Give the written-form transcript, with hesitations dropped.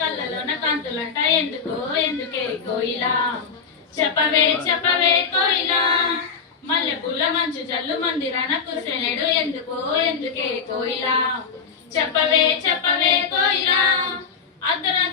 కళ్ళలోన కాంతులంట ఎందుకో ఎందుకే కోయిలా చెప్పవే చెప్పవే కోయిలా మల్లె పూల మంచు జల్లు మందిరాన కురిసెనెడు ఎందుకో ఎందుకే కోయిలా చెప్పవే చెప్పవే కోయిలా అర్ధరాత్రి